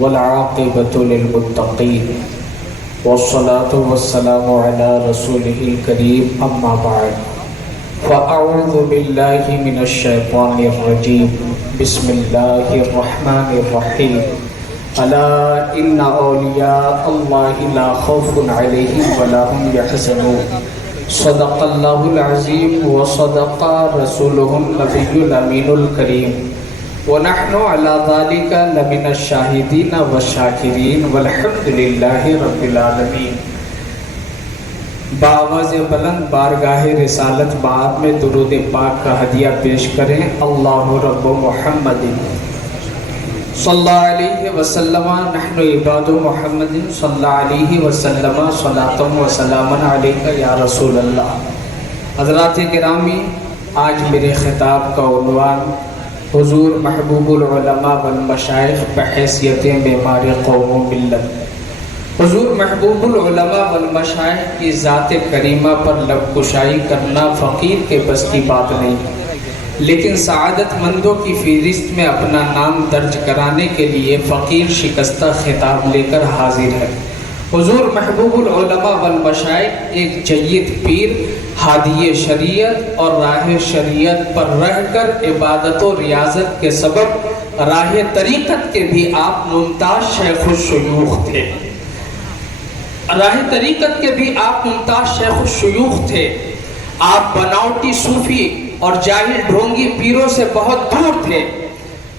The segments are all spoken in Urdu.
والعاقبة للمتقين والصلاة والسلام على رسوله الكريم أما بعد فأعوذ بالله من الشيطان الرجيم بسم الله الرحمن الرحيم ألا إن أولياء الله لا خوف عليهم ولا هم يحزنون صدق الله العظيم وصدق رسوله النبي الأمين الكريم ونحن على ذلك لمن الشاهدين والشاكرين والحمد لله رب العالمين۔ بآواز بلند بارگاہ رسالت بعد میں درود پاک کا ہدیہ پیش کریں۔ اللہ رب محمد صلی اللہ علیہ وسلم نحن عباد محمد صلی اللہ علیہ وسلم صلاۃ و سلام علیک یا رسول اللہ۔ حضرات گرامی، آج میرے خطاب کا عنوان حضور محبوب العلماء والمشائخ بحیثیت معمار قوم و ملت۔ حضور محبوب العلماء والمشائخ کی ذات کریمہ پر لب کشائی کرنا فقیر کے بس کی بات نہیں، لیکن سعادت مندوں کی فہرست میں اپنا نام درج کرانے کے لیے فقیر شکستہ خطاب لے کر حاضر ہے۔ حضور محبوب العلماء والمشائخ ایک جید پیر، ہادی شریعت اور راہ شریعت پر رہ کر عبادت و ریاضت کے سبب راہ طریقت کے بھی آپ ممتاز شیخ الشیوخ تھے۔ راہ طریقت کے بھی آپ ممتاز شیخ الشیوخ تھے۔ آپ بناوٹی صوفی اور جاہل ڈھونگی پیروں سے بہت دور تھے۔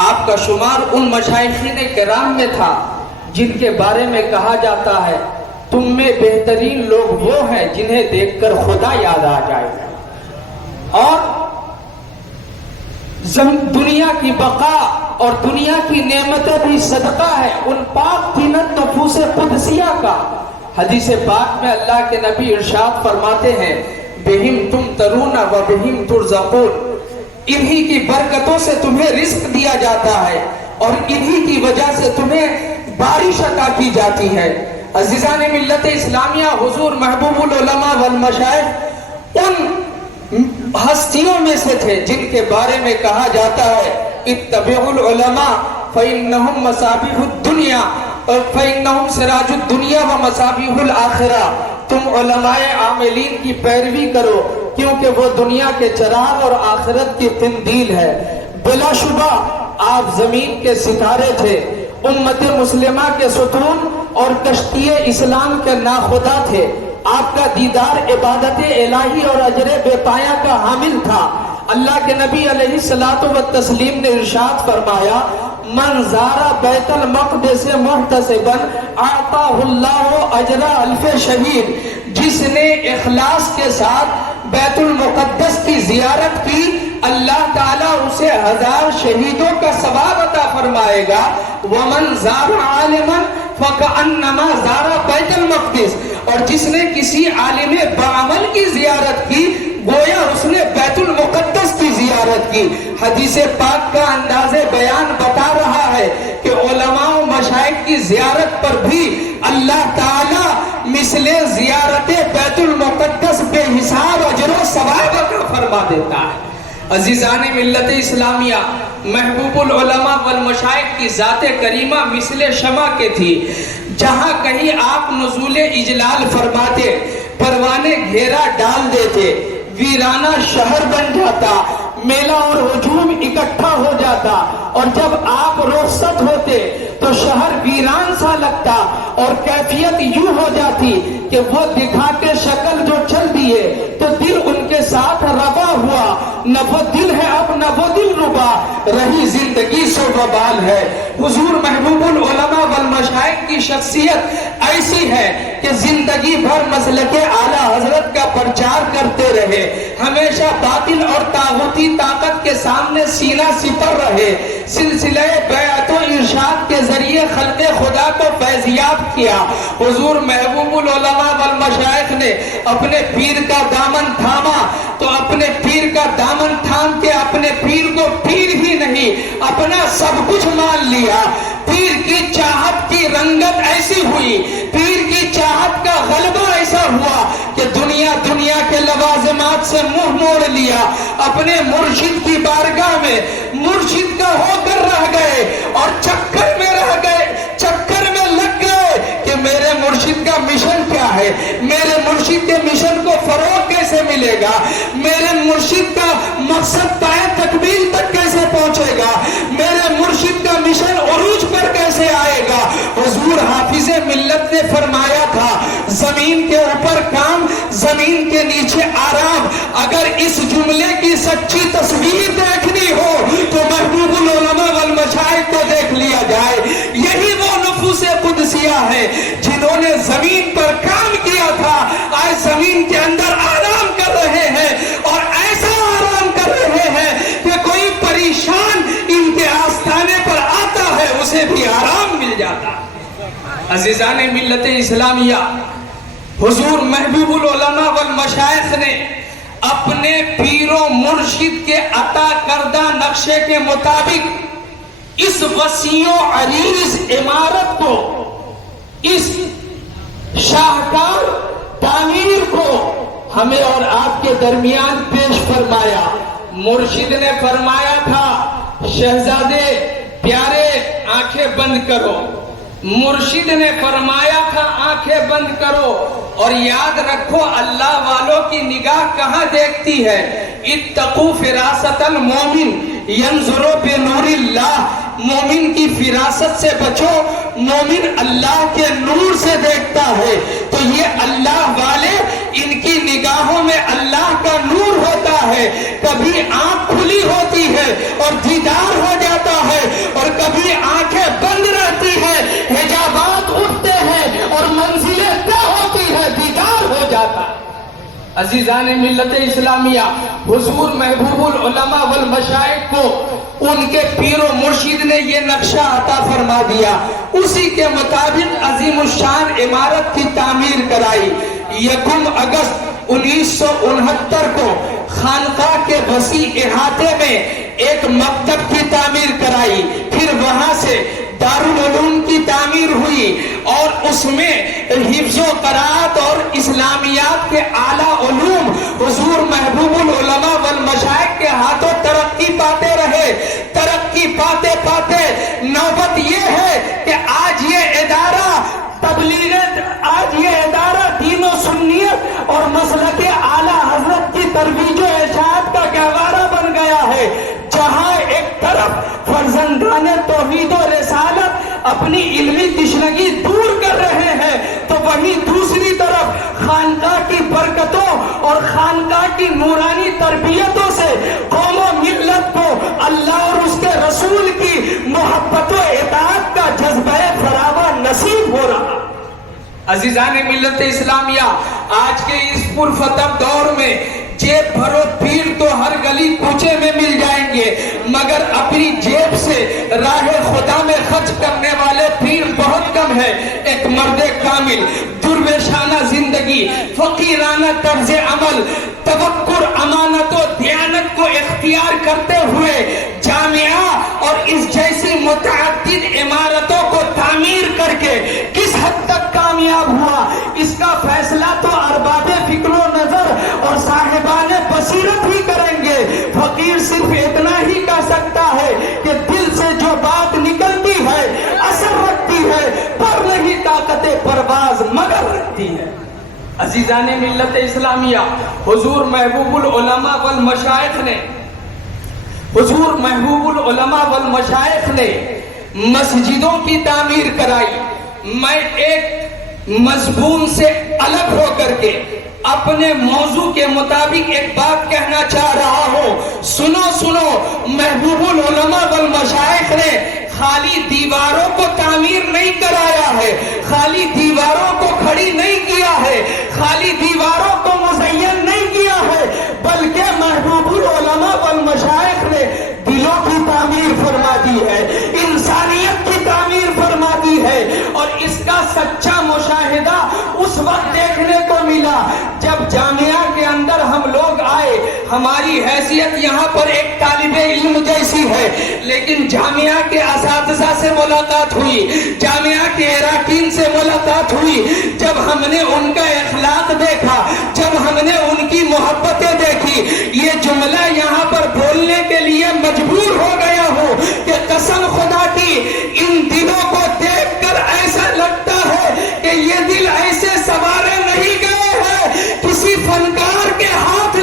آپ کا شمار ان مشائخین کرام میں تھا جن کے بارے میں کہا جاتا ہے تم میں بہترین لوگ وہ ہیں جنہیں دیکھ کر خدا یاد آ جائے گا، اور دنیا کی بقا اور دنیا کی نعمتیں بھی صدقہ ہے ان پاک تینت نفوس قدسیہ کا۔ حدیث پاک میں اللہ کے نبی ارشاد فرماتے ہیں بہم تم ترون و بہم ترزقون، انہی کی برکتوں سے تمہیں رزق دیا جاتا ہے اور انہی کی وجہ سے تمہیں بارش عطا کی جاتی ہے۔ عزیزان ملت اسلامیہ، حضور محبوب العلماء والمشائخ ان ہستیوں میں سے تھے جن کے بارے میں کہا جاتا ہے اتبعوا العلماء فإنہم مصابیح الدنیا فإنہم سراج الدنیا ومصابیح الآخرہ۔ تم علماء عاملین کی پیروی کرو کیونکہ وہ دنیا کے چراغ اور آخرت کی قندیل ہے۔ بلا شبہ آپ زمین کے ستارے تھے، امت مسلمہ کے ستون اور کشتی اسلام کے ناخدا تھے۔ آپ کا دیدار عبادت الہی اور اجر بے پایا کا حامل تھا۔ اللہ کے نبی علیہ الصلوۃ والتسلیم نے ارشاد فرمایا من زار بیت المقدس محتسبا اعطاہ اللہ اجر الف شہید، جس نے اخلاص کے ساتھ بیت المقدس کی زیارت کی اللہ تعالیٰ اسے 1000 شہیدوں کا ثواب عطا فرمائے گا۔ ومن زار عالما فکأنما زار بیت المقدس، اور جس نے کسی عالم بعمل کی زیارت کی گویا اس نے بیت المقدس کی زیارت کی۔ حدیث پاک کا انداز بیان بتا رہا ہے کہ علماء و مشائخ کی زیارت پر بھی اللہ تعالیٰ مثل زیارت بیت المقدس بے حساب اجر و ثواب عطا فرما دیتا ہے۔ عزیزان ملت اسلامیہ، محبوب العلماء والمشائخ کی ذات کریمہ مثل شمع کے تھی۔ جہاں کہیں آپ نزول اجلال فرماتے پروانے گھیرا ڈال دیتے، ویرانہ شہر بن جاتا، میلہ اور ہجوم اکٹھا ہو جاتا، اور جب آپ رخصت ہوتے تو شہر ویران سا لگتا اور کیفیت یوں ہو جاتی کہ وہ دکھا کے شکل جو چل دیے تو دل ان کے ساتھ روا ہوا، نہ وہ دل ہے اب نہ وہ دل ربا، رہی زندگی سو وبال ہے۔ حضور محبوب العلماء والمشائخ کی شخصیت ایسی ہے کہ زندگی بھر مسلک اعلیٰ حضرت کا پرچار کرتے رہے، ہمیشہ باطل اور طاغوتی طاقت کے سامنے سینہ سپر رہے، سلسلہ بیعت و ارشاد کے ذریعے خلق خدا کو فیضیاب کیا۔ حضور محبوب العلماء والمشائخ نے اپنے پیر کا دامن تھاما تو اپنے پیر کا دامن تھام کے اپنے پیر کو پیر ہی نہیں اپنا سب کچھ مان لیا۔ پیر کی چاہت کی رنگت ایسی ہوئی، پیر کی چاہت کا غلبہ ایسا ہوا کہ دنیا کے لوازمات سے منہ موڑ لیا، اپنے مرشد کی بارگاہ میں مرشد کا ہو کر رہ گئے اور چکر میں رہ گئے، ملے گا؟ میرے مرشد کا مقصد پائے تکمیل تک کیسے پہنچے گا؟ میرے مرشد کا مشن عروج پر کیسے آئے گا؟ حضور حافظ ملت نے فرمایا تھا، زمین کے اوپر کام، زمین کے نیچے آرام۔ اگر اس جملے کی سچی تصویر دیکھنی ہو تو محبوب العلماء والمشائخ کو دیکھ لیا جائے۔ یہی وہ نفوس قدسیہ ہے جنہوں نے زمین پر کام کیا تھا، آج زمین کے اندر آرام کر رہے ہیں، اور ایسا آرام کر رہے ہیں کہ کوئی پریشان ان کے آستانے پر آتا ہے اسے بھی آرام مل جاتا۔ عزیزان ملت اسلامیہ، حضور محبوب العلماء والمشائخ نے اپنے پیر و مرشد کے عطا کردہ نقشے کے مطابق اس وسیع و عریض عمارت کو، اس شاہکار تعمیر کو ہمیں اور آپ کے درمیان پیش فرمایا۔ مرشد نے فرمایا تھا، شہزادے پیارے آنکھیں بند کرو۔ مرشد نے فرمایا تھا آنکھیں بند کرو، اور یاد رکھو اللہ والوں کی نگاہ کہاں دیکھتی ہے؟ اتقوا فراست المومن ینظر بنور اللہ، مومن کی فراست سے بچو، مومن اللہ کے نور سے دیکھتا ہے۔ تو یہ اللہ والے، ان کی نگاہوں میں اللہ کا نور ہوتا ہے۔ کبھی آنکھ کھلی ہوتی ہے اور دیدار ہو جاتا ہے، اور کبھی آنکھیں بند رہتی ہے، حجابات اٹھتے ہیں اور منزلیں طے ہوتی ہے، دیدار ہو جاتا ہے۔ عزیزان ملت اسلامیہ، حضور محبوب العلماء والمشائخ کو ان کے پیر و مرشد نے یہ نقشہ عطا فرما دیا، اسی کے مطابق عظیم الشان عمارت کی تعمیر کرائی۔ 1 اگست 1969 کو خانقاہ کے وسیع احاطے میں ایک مکتب کی تعمیر کرائی، پھر وہاں سے دارالعلوم کی تعمیر ہوئی، اور اس میں حفظ و قرات اور اسلامیات کے اعلیٰ علوم حضور محبوب العلماء والمشائخ کے ہاتھوں ترقی پاتے رہے۔ ترقی پاتے پاتے نوبت یہ ہے کہ آج یہ ادارہ تبلیغ، آج یہ ادارہ دین و سنیت اور مسلک اعلیٰ حضرت کی ترویج و ارشاد کا گہوارہ بن گیا ہے، جہاں ایک طرف فرزندان توحید و رسالت اپنی علمی تشنگی دور کر رہے ہیں، تو وہیں دوسری طرف خانقاہ کی برکتوں اور خانقاہ کی نورانی تربیتوں سے قوم و ملت کو اللہ اور اس کے رسول کی محبت و اطاعت کا جذبہ فراوان نصیب ہو رہا۔ عزیزان ملت اسلامیہ، آج کے اس پرفتر دور میں جیب بھرو پیر تو ہر گلی کوچے میں مل جائیں گے، مگر اپنی جیب سے راہ خدا میں خرچ کرنے والے پیر بہت کم ہے۔ ایک مرد کامل، درویشانہ زندگی، فقیرانہ طرز عمل، توکل، امانت و دیانت کو اختیار کرتے ہوئے جامعہ اور اس جیسی متعدد عمارتوں کو تعمیر کر کے کس حد تک کامیاب ہوا، اس کا فیصلہ تو ارباب فکر و نظر اور صاحبان بصیرت ہی کریں گے۔ فقیر صرف اتنا ہی کہہ سکتا ہے کہ دل سے جو بات نکلتی ہے اثر رکھتی ہے، پر نہیں طاقت پرواز مگر رکھتی ہے۔ عزیزان ملت اسلامیہ، حضور محبوب العلماء والمشائخ نے، حضور محبوب العلماء والمشائخ نے مسجدوں کی تعمیر کرائی۔ میں ایک مضمون سے الگ ہو کر کے اپنے موضوع کے مطابق ایک بات کہنا چاہ رہا ہوں۔ سنو، محبوب العلماء والمشائخ نے خالی دیواروں کو تعمیر نہیں کرایا ہے، خالی دیواروں کو کھڑی نہیں کیا ہے، خالی دیواروں کو مزین نہیں کیا ہے، بلکہ محبوب العلماء والمشائخ نے دلوں کی تعمیر فرما دی ہے، انسانیت کی تعمیر فرما دی ہے۔ اور اس کا سچا مشاہدہ اس وقت دیکھنے کو ملا جب جامعہ کے اندر ہم لوگ آئے۔ ہماری حیثیت یہاں پر ایک طالب علم جیسی ہے، لیکن جامعہ کے اساتذہ سے ملاقات ہوئی، جامعہ کے اراکین سے ملاقات ہوئی۔ جب ہم نے ان کا اخلاق دیکھا، جب ہم نے ان کی محبتیں دیکھی، یہ جملہ یہاں پر بولنے کے لیے مجبور ہو گیا ہوں کہ قسم خدا کی ان دلوں کو دیکھ کر ایسا لگتا ہے کہ یہ دل ایسے سوارے نہیں گئے ہیں، کسی فنکار کے ہاتھ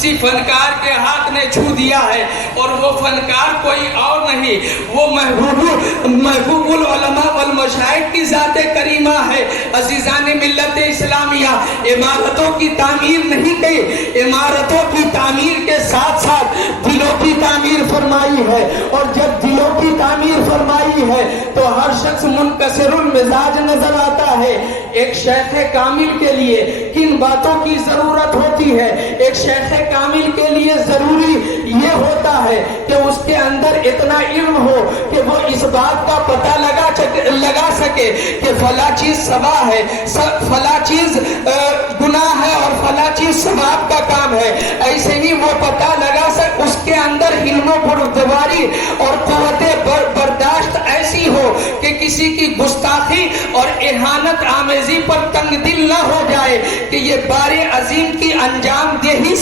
کسی فنکار کے ہاتھ نے چھو دیا ہے، اور وہ فنکار کوئی اور نہیں، وہ محبوب العلماء والمشائخ کی ذات کریمہ ہے۔ عزیزان ملت اسلامیہ، عمارتوں کی تعمیر نہیں کی، عمارتوں کی تعمیر کے ساتھ ساتھ دلوں کی تعمیر فرمائی ہے، اور جب دلوں کی تعمیر فرمائی ہے تو ہر شخص منکسر المزاج نظر آتا ہے۔ ایک شیخ کامل کے لیے کن باتوں کی ضرورت ہوتی ہے؟ ایک شیخ کامل کے لیے ضروری یہ ہوتا ہے کہ اس کے اندر اتنا علم ہو کہ وہ اس بات کا پتہ لگا سکے کہ فلاں چیز سوا ہے، فلاں چیز گناہ ہے، اور فلاں چیز ثواب کا کام ہے۔ ایسے ہی وہ پتہ لگا اس کے اندر علم و بردباری اور قوت برداشت ایسی ہو کہ کسی کی گستاخی اور اہانت آمیزی پر تنگ دل نہ ہو جائے، کہ یہ بار عظیم کی انجام دہی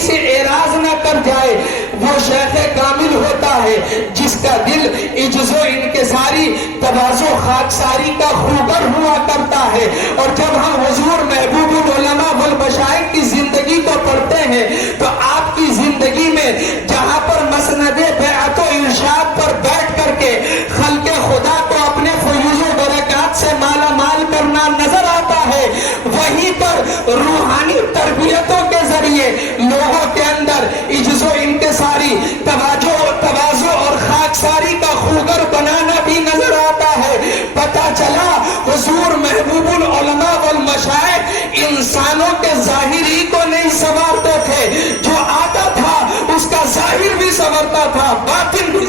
سے اعراض نہ کر جائے۔ وہ شیخ کامل ہوتا ہے جس کا دل عجز و انکساری، تواضع، خاکساری کا خوگر ہوا کرتا ہے۔ اور جب ہم حضور محبوب العلماء والمشائخ کی زندگی کو پڑھتے ہیں تو آپ کی زندگی میں جہاں پر مسند بیعت و ارشاد پر بیٹھ کر کے خلق خدا کو اپنے فیوز و برکات سے مالا مال کرنا نظر آتا ہے، وہیں پر روحانی تربیتوں کے ذریعے لوگوں کے اندر عجز و انکساری، تواضع اور خاکساری کا خوگر بنانا بھی نظر آتا ہے۔ پتہ چلا حضور محبوب العلماء والمشائخ انسانوں کے ظاہری کو نہیں سنوارتے تھے، جو آتا تھا اس کا ظاہر بھی سنورتا تھا، باطن بھی